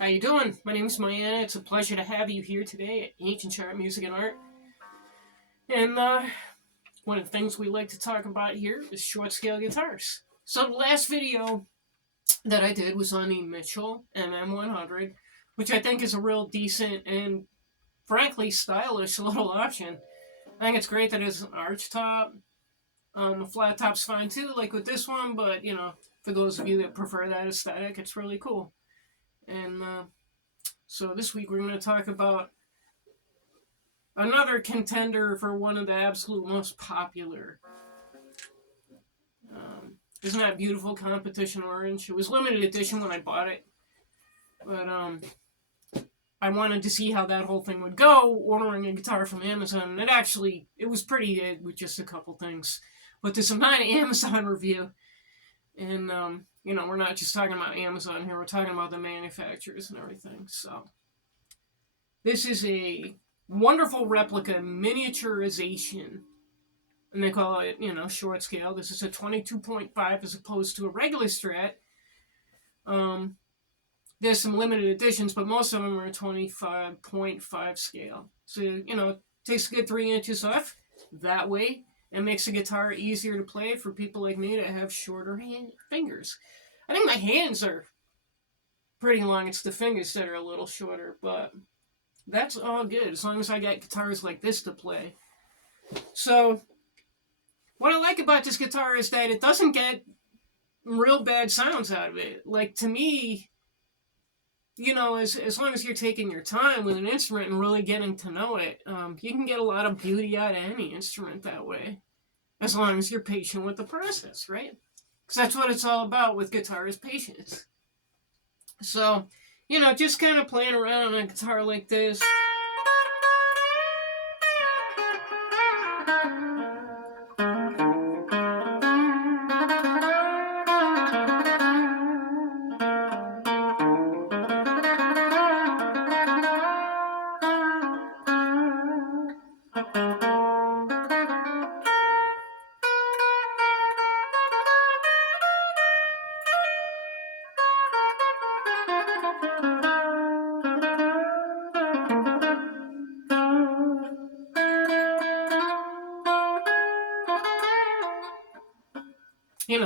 How you doing? My name is Mariana. It's a pleasure to have you here today at Ancient Chart Music and Art. And one of the things we like to talk about here is short scale guitars. So the last video that I did was on the Mitchell MM100, which I think is a real decent and frankly stylish little option. I think it's great that it's an arch top. A flat top's fine too, like with this one, but for those of you that prefer that aesthetic, it's really cool. And so this week we're going to talk about another contender for one of the absolute most popular. Isn't that beautiful? Competition Orange. It was limited edition when I bought it, but I wanted to see how that whole thing would go. Ordering a guitar from Amazon, and it was pretty good with just a couple things. But this is not an Amazon review, and we're not just talking about Amazon here. We're talking about the manufacturers and everything. So this is a wonderful replica miniaturization, and they call it, short scale. This is a 22.5 as opposed to a regular Strat. There's some limited editions, but most of them are 25.5 scale. So, it takes a good 3 inches off that way and makes the guitar easier to play for people like me that have shorter fingers. I think my hands are pretty long. It's the fingers that are a little shorter, but that's all good as long as I got guitars like this to play. So, what I like about this guitar is that it doesn't get real bad sounds out of it. Like, to me, as long as you're taking your time with an instrument and really getting to know it, you can get a lot of beauty out of any instrument that way. As long as you're patient with the process, right? Because that's what it's all about with guitar is patience. So, just kind of playing around on a guitar like this.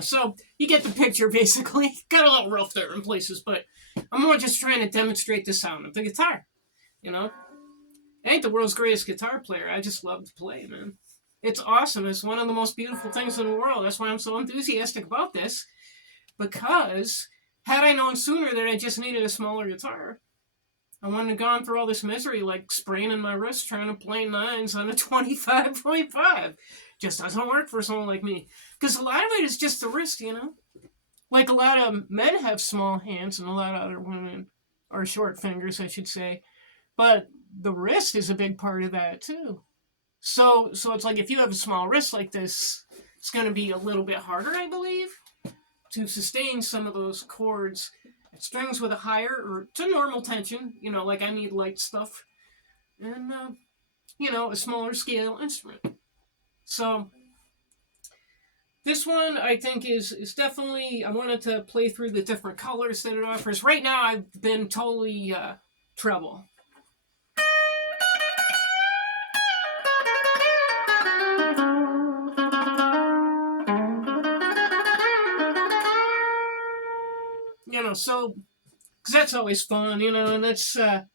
So you get the picture basically. Got a little rough there in places, but I'm more just trying to demonstrate the sound of the guitar. I ain't the world's greatest guitar player. I just love to play, man. It's awesome. It's one of the most beautiful things in the world. That's why I'm so enthusiastic about this. Because had I known sooner that I just needed a smaller guitar, I wouldn't have gone through all this misery like spraining my wrist trying to play nines on a 25.5. Just doesn't work for someone like me. Because a lot of it is just the wrist, Like a lot of men have small hands and a lot of other women are short fingers, I should say. But the wrist is a big part of that too. So it's like if you have a small wrist like this, it's going to be a little bit harder, I believe, to sustain some of those chords. Strings with a higher or to normal tension, like I need light stuff, and a smaller scale instrument. So this one I think is definitely, I wanted to play through the different colors that it offers. Right now I've been totally treble. So because that's always fun, and it's a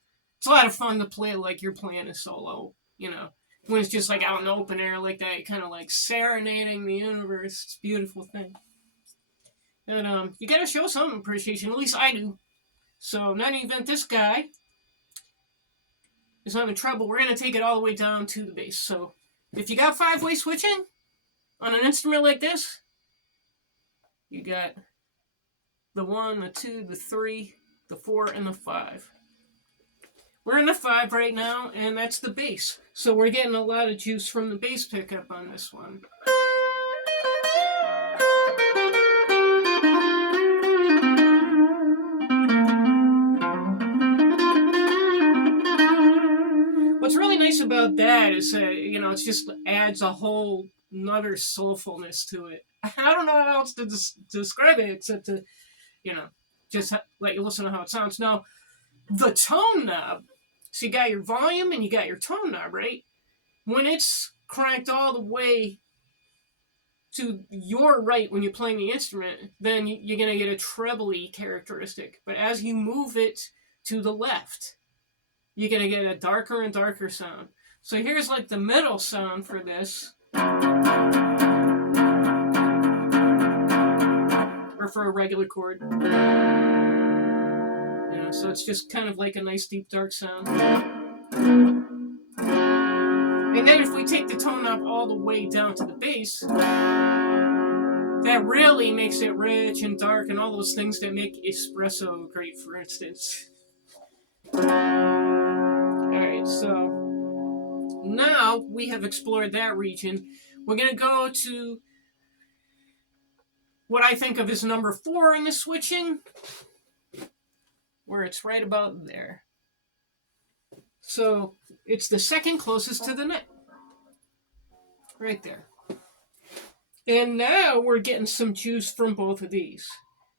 lot of fun to play like you're playing a solo, when it's just like out in the open air like that, kind of like serenading the universe. It's a beautiful thing. And you gotta show some appreciation, at least I do. So in any event, this guy is having trouble. We're gonna take it all the way down to the bass. So if you got 5-way switching on an instrument like this, you got the 1, the 2, the 3, the 4, and the 5. We're in the 5 right now, and that's the bass. So we're getting a lot of juice from the bass pickup on this one. What's really nice about that is that, it just adds a whole another soulfulness to it. I don't know how else to describe it except to, just let you listen to how it sounds. Now, The tone knob. So you got your volume and you got your tone knob, right? When it's cranked all the way to your right when you're playing the instrument, then you're going to get a trebly characteristic. But as you move it to the left, you're going to get a darker and darker sound. So here's like the middle sound for this. Or for a regular chord. Yeah, so it's just kind of like a nice deep dark sound. And then if we take the tone knob all the way down to the bass, that really makes it rich and dark and all those things that make espresso great, for instance. Alright, so now we have explored that region. We're going to go to what I think of as number 4 in the switching, where it's right about there. So it's the second closest to the neck. Right there. And now we're getting some juice from both of these.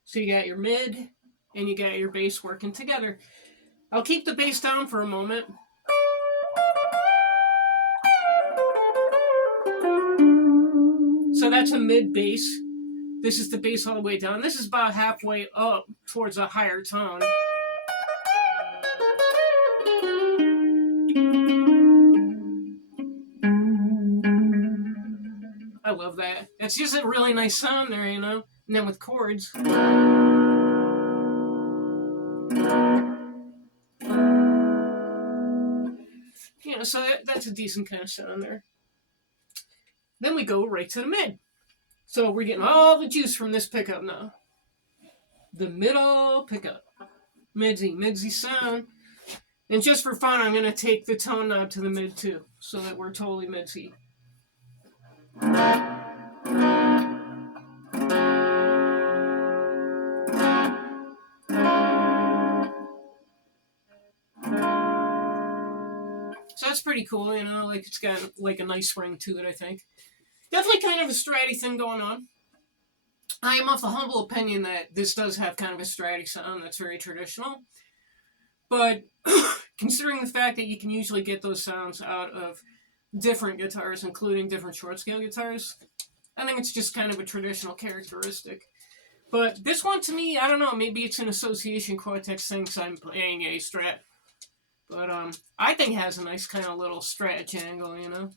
So you got your mid and you got your bass working together. I'll keep the bass down for a moment. So that's a mid bass. This is the bass all the way down. This is about halfway up towards a higher tone. I love that. It's just a really nice sound there, you know? And then with chords. You know, so that's a decent kind of sound there. Then we go right to the mid. So we're getting all the juice from this pickup now. The middle pickup. Midsy sound. And just for fun, I'm going to take the tone knob to the mid too, so that we're totally midsy. So that's pretty cool, you know, like it's got like a nice ring to it, I think. Definitely kind of a stratty thing going on. I am of the humble opinion that this does have kind of a stratty sound that's very traditional. But considering the fact that you can usually get those sounds out of different guitars, including different short scale guitars, I think it's just kind of a traditional characteristic. But this one to me, I don't know, maybe it's an association Cortex thinks I'm playing a Strat. But I think it has a nice kind of little Strat jangle, you know?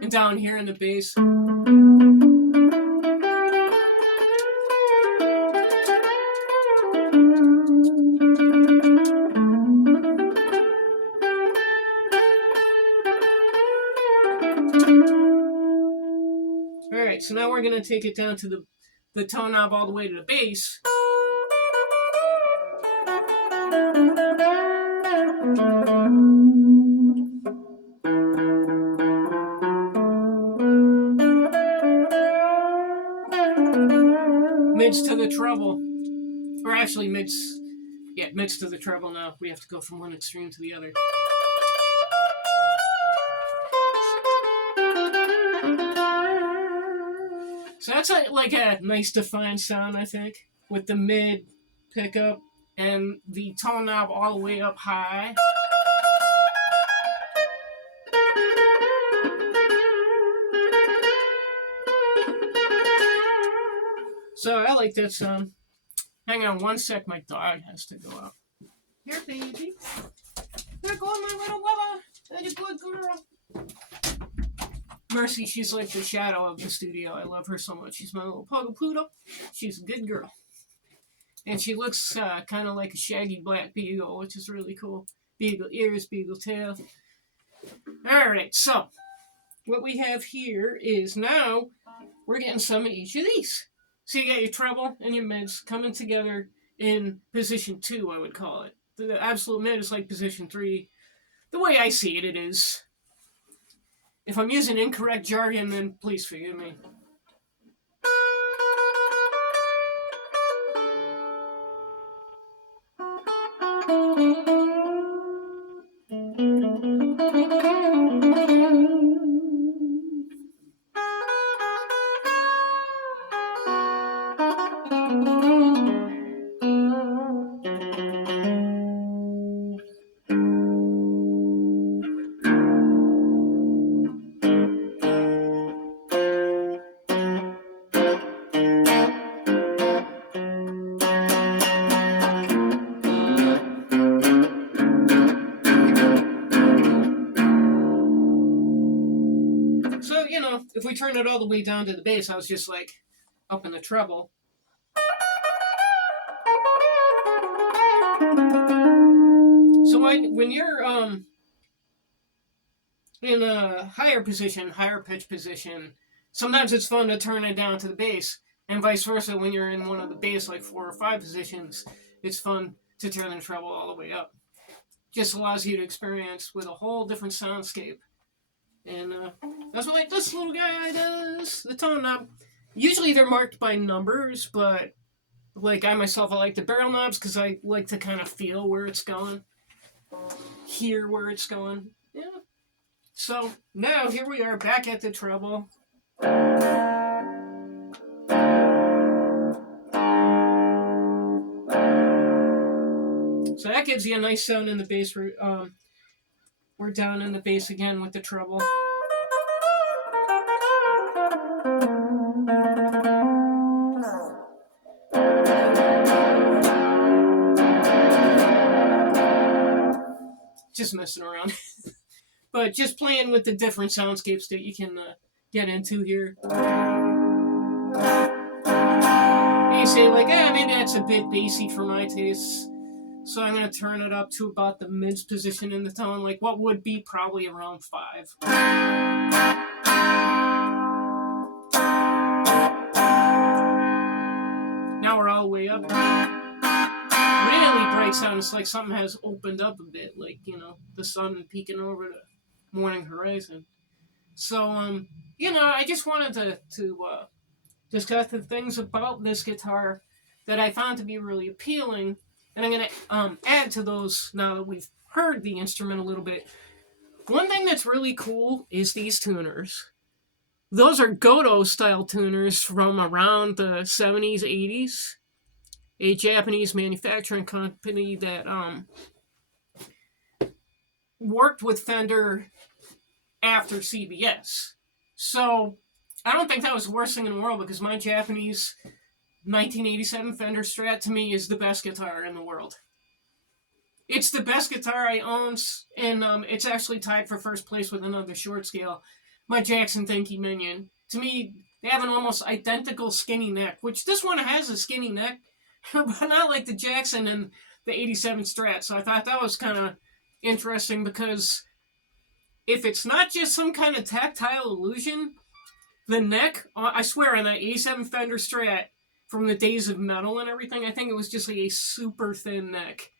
And down here in the bass. Alright, so now we're going to take it down to the tone knob all the way to the bass. Mids to the treble. Or actually mids to the treble now. We have to go from one extreme to the other. So that's like a nice defined sound, I think, with the mid pickup and the tone knob all the way up high. So I like that sound. Hang on one sec, my dog has to go out. Here, baby. There goes my little Willa. That's a good girl. Mercy, she's like the shadow of the studio. I love her so much. She's my little puggle-poodle. She's a good girl. And she looks kind of like a shaggy black beagle, which is really cool. Beagle ears, beagle tail. Alright, so what we have here is now we're getting some of each of these. So you got your treble and your mids coming together in position 2, I would call it. The absolute mid is like position 3. The way I see it, it is. If I'm using incorrect jargon, then please forgive me. you know, if we turn it all the way down to the bass, I was just like up in the treble. So when you're in a higher position, higher pitch position, sometimes it's fun to turn it down to the bass, and vice versa. When you're in one of the bass, like 4 or 5 positions, it's fun to turn the treble all the way up. Just allows you to experience with a whole different soundscape. And that's what this little guy does. The tone knob. Usually they're marked by numbers, but like I myself, I like the barrel knobs because I like to kind of feel where it's going, hear where it's going. Yeah. So now here we are back at the treble. So that gives you a nice sound in the bass. We're down in the bass again with the treble. Just messing around. But just playing with the different soundscapes that you can get into here. And you say like, maybe that's a bit bassy for my tastes. So I'm going to turn it up to about the mids position in the tone, like what would be probably around 5. Now we're all the way up. Really bright sound. It's like something has opened up a bit, like, you know, the sun peeking over the morning horizon. So, you know, I just wanted to discuss the things about this guitar that I found to be really appealing. And I'm going to add to those now that we've heard the instrument a little bit. One thing that's really cool is these tuners. Those are Goto style tuners from around the 70s, 80s. A Japanese manufacturing company that worked with Fender after CBS. So I don't think that was the worst thing in the world because my Japanese 1987 Fender Strat to me is the best guitar in the world. It's the best guitar I own, and it's actually tied for first place with another short scale, my Jackson Thank You Minion. To me, they have an almost identical skinny neck, which this one has a skinny neck, but not like the Jackson and the 87 Strat. So I thought that was kind of interesting because if it's not just some kind of tactile illusion, the neck, I swear on that 87 Fender Strat, from the days of metal and everything, I think it was just like a super thin neck.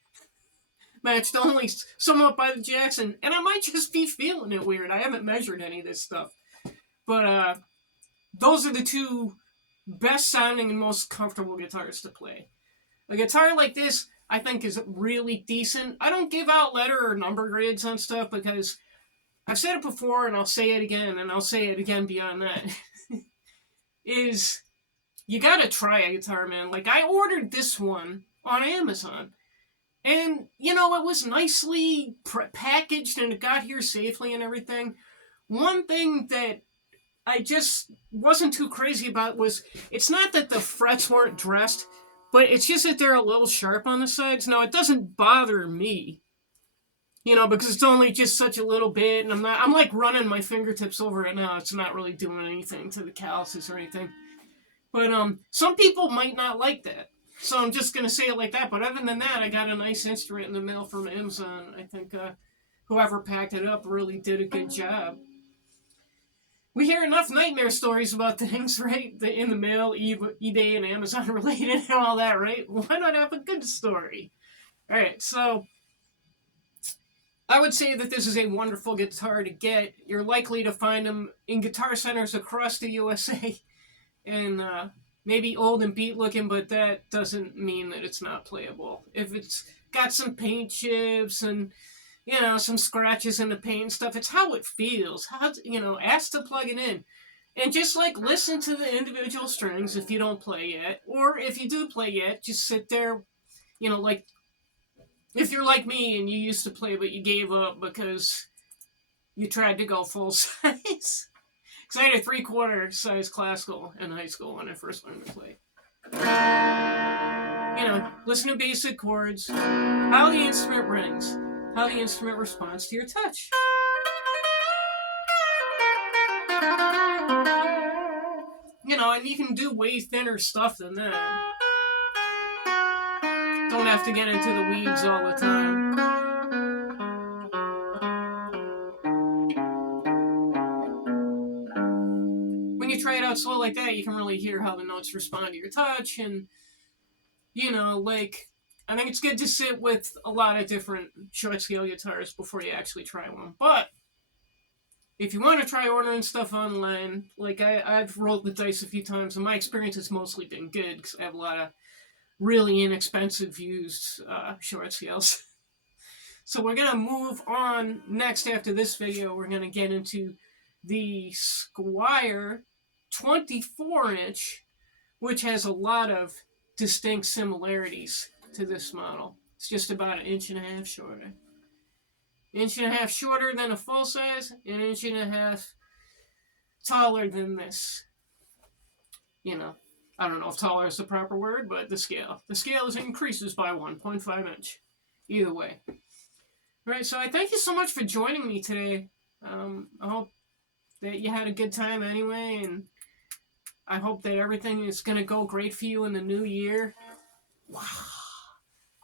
Matched only somewhat by the Jackson. And I might just be feeling it weird. I haven't measured any of this stuff. But those are the two best sounding and most comfortable guitars to play. A guitar like this, I think, is really decent. I don't give out letter or number grades on stuff because I've said it before and I'll say it again and I'll say it again beyond that. Is you gotta try a guitar, man. Like, I ordered this one on Amazon. And, you know, it was nicely packaged and it got here safely and everything. One thing that I just wasn't too crazy about was, it's not that the frets weren't dressed, but it's just that they're a little sharp on the sides. Now, it doesn't bother me, you know, because it's only just such a little bit, and I'm like running my fingertips over it now. It's not really doing anything to the calluses or anything. But some people might not like that. So I'm just going to say it like that. But other than that, I got a nice instrument in the mail from Amazon. I think whoever packed it up really did a good job. We hear enough nightmare stories about things, right? In the mail, eBay and Amazon related and all that, right? Why not have a good story? All right, so I would say that this is a wonderful guitar to get. You're likely to find them in guitar centers across the USA. And maybe old and beat looking, but that doesn't mean that it's not playable. If it's got some paint chips and, you know, some scratches in the paint and stuff, it's how it feels. Ask to plug it in. And just, like, listen to the individual strings if you don't play yet. Or if you do play yet, just sit there, you know, like, if you're like me and you used to play but you gave up because you tried to go full size. Because I had a 3/4 size classical in high school when I first learned to play. You know, listen to basic chords, how the instrument rings, how the instrument responds to your touch. know, and you can do way thinner stuff than that. Don't have to get into the weeds all the time. When you try it out slow like that, you can really hear how the notes respond to your touch, and you know, like, I think it's good to sit with a lot of different short scale guitars before you actually try one. But if you want to try ordering stuff online, like I've rolled the dice a few times, and my experience has mostly been good because I have a lot of really inexpensive used short scales. So we're going to move on next after this video. We're going to get into the Squier 24-inch, which has a lot of distinct similarities to this model. It's just about 1.5 inches shorter. 1.5 inches shorter than a full size, and 1.5 inches taller than this. You know, I don't know if taller is the proper word, but the scale. The scale increases by 1.5 inch. Either way. Right, so I thank you so much for joining me today. I hope that you had a good time anyway, and I hope that everything is going to go great for you in the new year. Wow.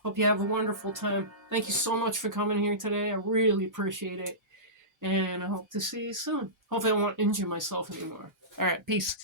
Hope you have a wonderful time. Thank you so much for coming here today. I really appreciate it. And I hope to see you soon. Hopefully I won't injure myself anymore. All right, peace.